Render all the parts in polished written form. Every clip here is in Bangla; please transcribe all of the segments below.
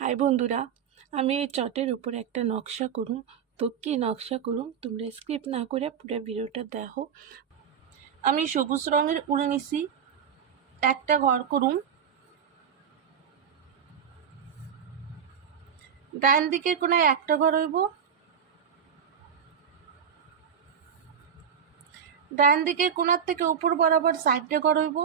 হাই বন্ধুরা, আমি এই চটের উপরে একটা নকশা করুম। তো কি নকশা করুম তোমরা স্কিপ না করে পুরো ভিডিওটা দেখো। আমি সবুজ রঙের উল নিছি, একটা ঘর করুম। ডান দিকের কোনায় একটা ঘর হইব, ডান দিকের কোনার থেকে উপর বরাবর সাইডটা ঘর হইব।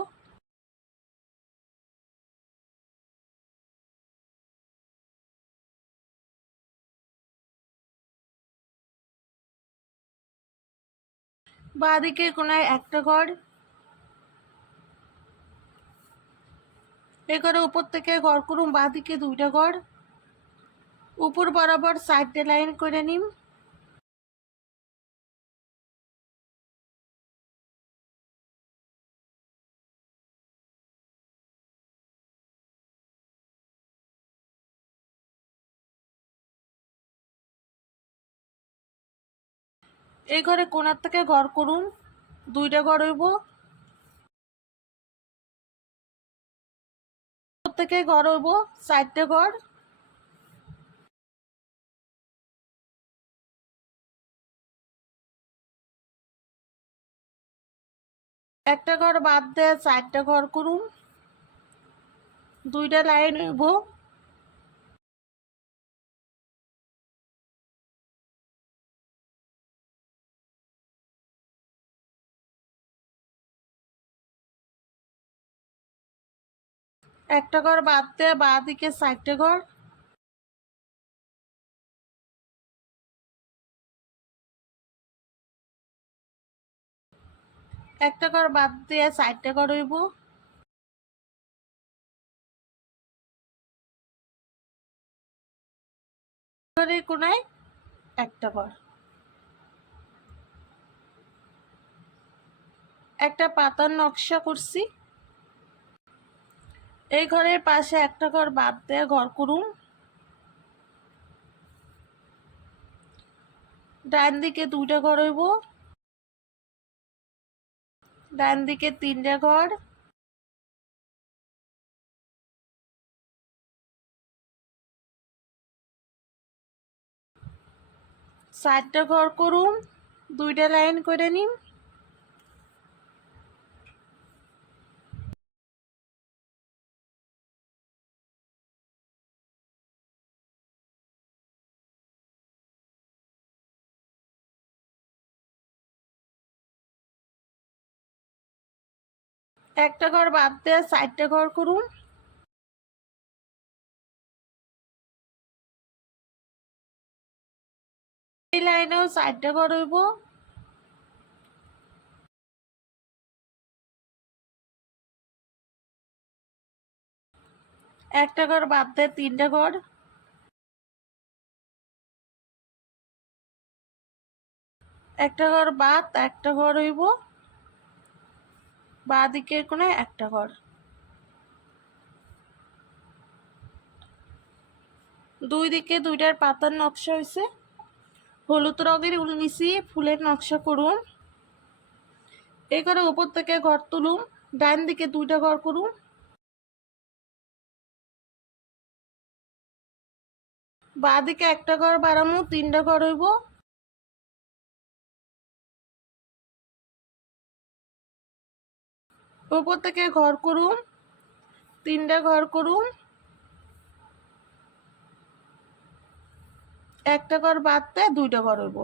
বাঁ দিকের কোনায় একটা ঘর। এ ঘরে উপর থেকে ঘর করুম, বাঁ দিকে দুইটা ঘর। উপর বরাবর সাইডটা লাইন করে নিম। এই ঘরে কোনার থেকে ঘর করুম, দুইটা ঘর হইব। উপর থেকে ঘর হইব চারটে ঘর। একটা ঘর বাদ দিয়ে চারটা ঘর করুম, দুইটা লাইন হইব। একটা ঘর বাদ দিয়ে বাঁ দিকে চারটে ঘর। একটা ঘর বাদ দিয়ে চারটে ঘর হইব। ঘরের কোনায় একটা ঘর। একটা পাতার নকশা করছি। এই ঘরের পাশে একটা ঘর বাদ দিয়ে ঘর করুম। ডান দিকে দুইটা ঘর হইব, ডান দিকে তিনটা ঘর। চারটা ঘর করুম, দুইটা লাইন করে নিম। একটা ঘর বাদ দিয়ে চারটা ঘর করুম। এই লাইনেও চারটা ঘর হইব। একটা ঘর বাদ দিয়ে তিনটা ঘর। একটা ঘর বাদ একটা ঘর হইব, বাঁ দিকের কোনায় একটা ঘর। দুই দিকে দুইটার পাতার নকশা হয়েছে। হলুদ রঙের উল নিছি, ফুলের নকশা করুন। এই ঘরে উপর থেকে ঘর তুলুম, ডান দিকে দুইটা ঘর করুন। বাঁ দিকে একটা ঘর বাড়ামু, তিনটা ঘর হইব। উপর থেকে ঘর করুন, তিনটা ঘর করুন। একটা ঘর বাদ দিয়ে দুইটা ঘর হইব।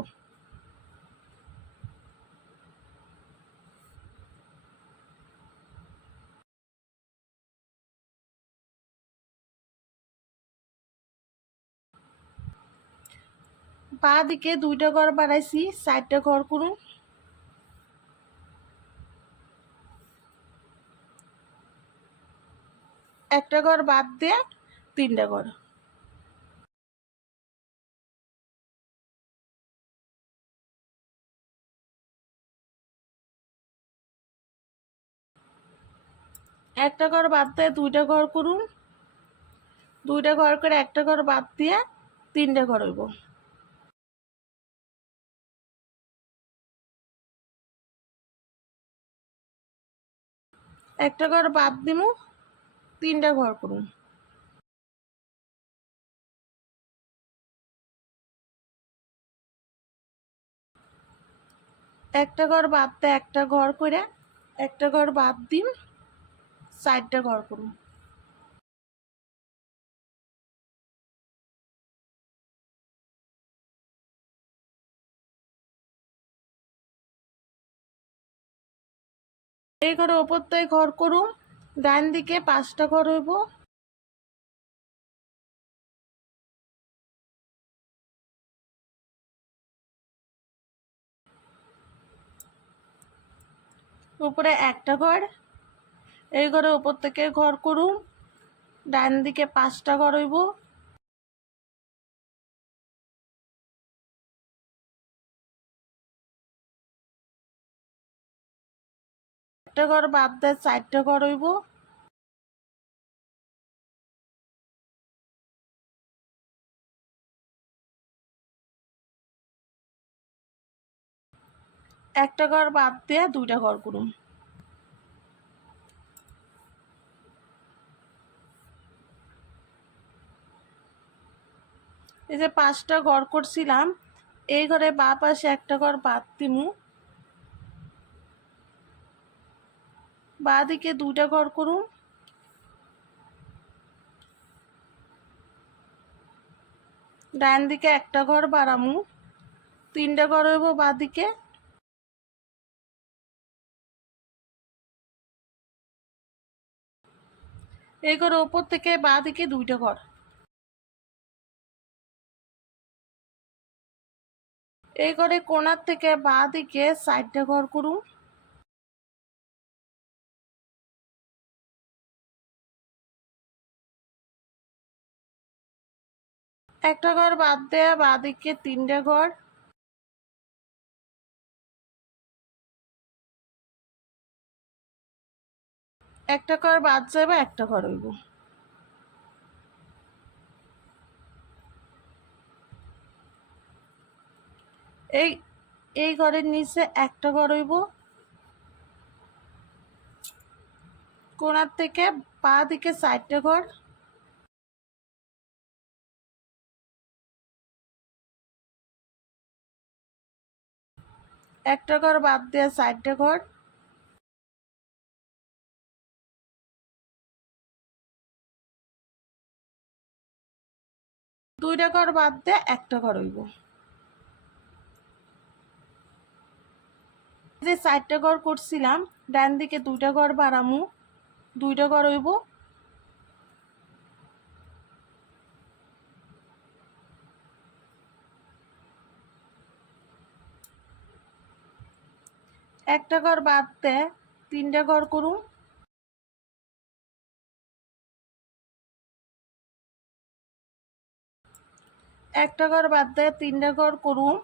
বাঁ দিকে দুইটা ঘর বাড়াইছি, চারটা ঘর করুন। একটা ঘর বাদ দিয়ে তিনটা ঘর। একটা ঘর বাদ দিয়ে দুইটা ঘর করুন। দুইটা ঘর করে একটা ঘর বাদ দিয়ে তিনটা ঘর হইব। একটা ঘর বাদ দিমু, তিনটা ঘর করুন। একটা ঘর বাদ দিয়ে একটা ঘর করে একটা ঘর বাদ দিন, 4টা ঘর করুন। এই ঘরে ওপর থেকে ঘর করুন, ডান দিকে 5টা ঘর হইব। উপরে একটা ঘর, এই ঘরে ওপর থেকে ঘর করুন, ডান দিকে 5টা ঘর হইব। একটা ঘর বাদ দিয়ে 4টা ঘর হইব। একটা ঘর বাদ দিয়ে 2টা ঘর করুন। এই যে 5টা ঘর করছিলাম, এই ঘরে বাঁ পাশে একটা ঘর বাদ দিমু, বাঁ দিকে 2টা ঘর করুন। ডান দিকে একটা ঘর বাড়ামু, 3টা ঘর হইব বাঁ দিকে। এই ঘরে ওপর থেকে বাঁ দিকে 2টা ঘর। এই ঘরে কোণার থেকে বাঁ দিকে 4টা ঘর করুন। একটা ঘর বাদ দেয়া বাঁ দিকে 3টা ঘর। একটা ঘর বাদ যাবে, একটা ঘর হইব। এই এই ঘরের নিচে একটা ঘর হইব। কোণার থেকে বাঁ দিকে 4টা ঘর। একটা ঘর বাদ দেয়া 4টা ঘর। দুইটা ঘর বাদ দেয়া একটা ঘর হইব। যে 4টা ঘর করছিলাম, ডান দিকে 2টা ঘর বাড়ামু, 2টা ঘর হইব। একটা ঘর বাদ দেয় 3টা ঘর করুন। একটা ঘর বাদ দেয় 3টা ঘর করুন,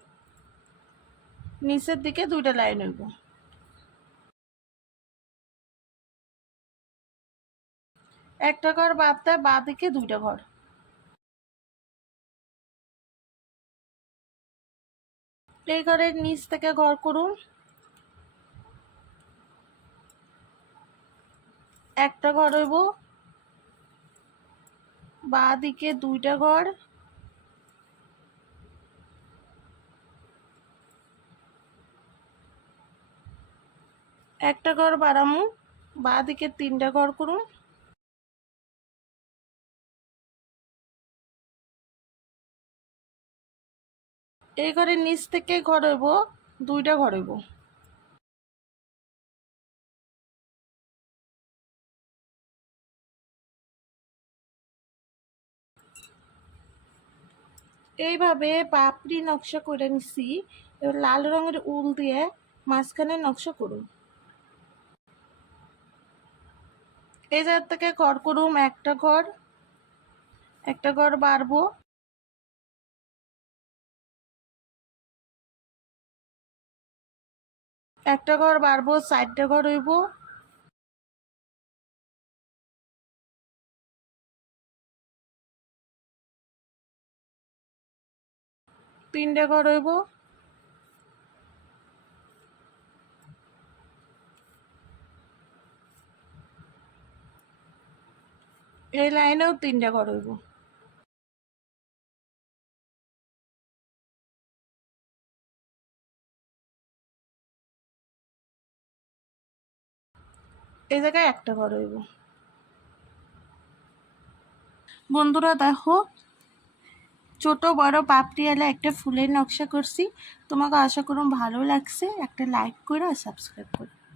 নিচের দিকে 2টা লাইন হইব। একটা ঘর বাদ দেয় বাঁ দিকে 2টা ঘর। এই ঘরের নিচ থেকে ঘর করুন। একটা ঘর হইব, বাঁ দিকে 2টা ঘর। একটা ঘর বাড়ামু, বাঁ দিকে 3টা ঘর করুন। এই ঘরের নিচ থেকে ঘর হইব, 2টা ঘর হইব। এইভাবে পাপড়ি নকশা করে নিছি। এবার লাল রঙের উল দিয়ে মাঝখানে নকশা করুন। এই জায়গা থেকে ঘর করুম, একটা ঘর, একটা ঘর বাড়বো। একটা ঘর বাড়বো, 4টা ঘর হইব। তিনটা ঘর হইব। এই লাইনেও 3টা ঘর হইব। এই জায়গায় একটা ঘর হইব। বন্ধুরা দেখো, ছোট বড় পাপড়িওয়ালা একটা ফুলের নকশা করছি। তোমাকে আশা করুন ভালো লাগছে। একটা লাইক করে আর সাবস্ক্রাইব করো।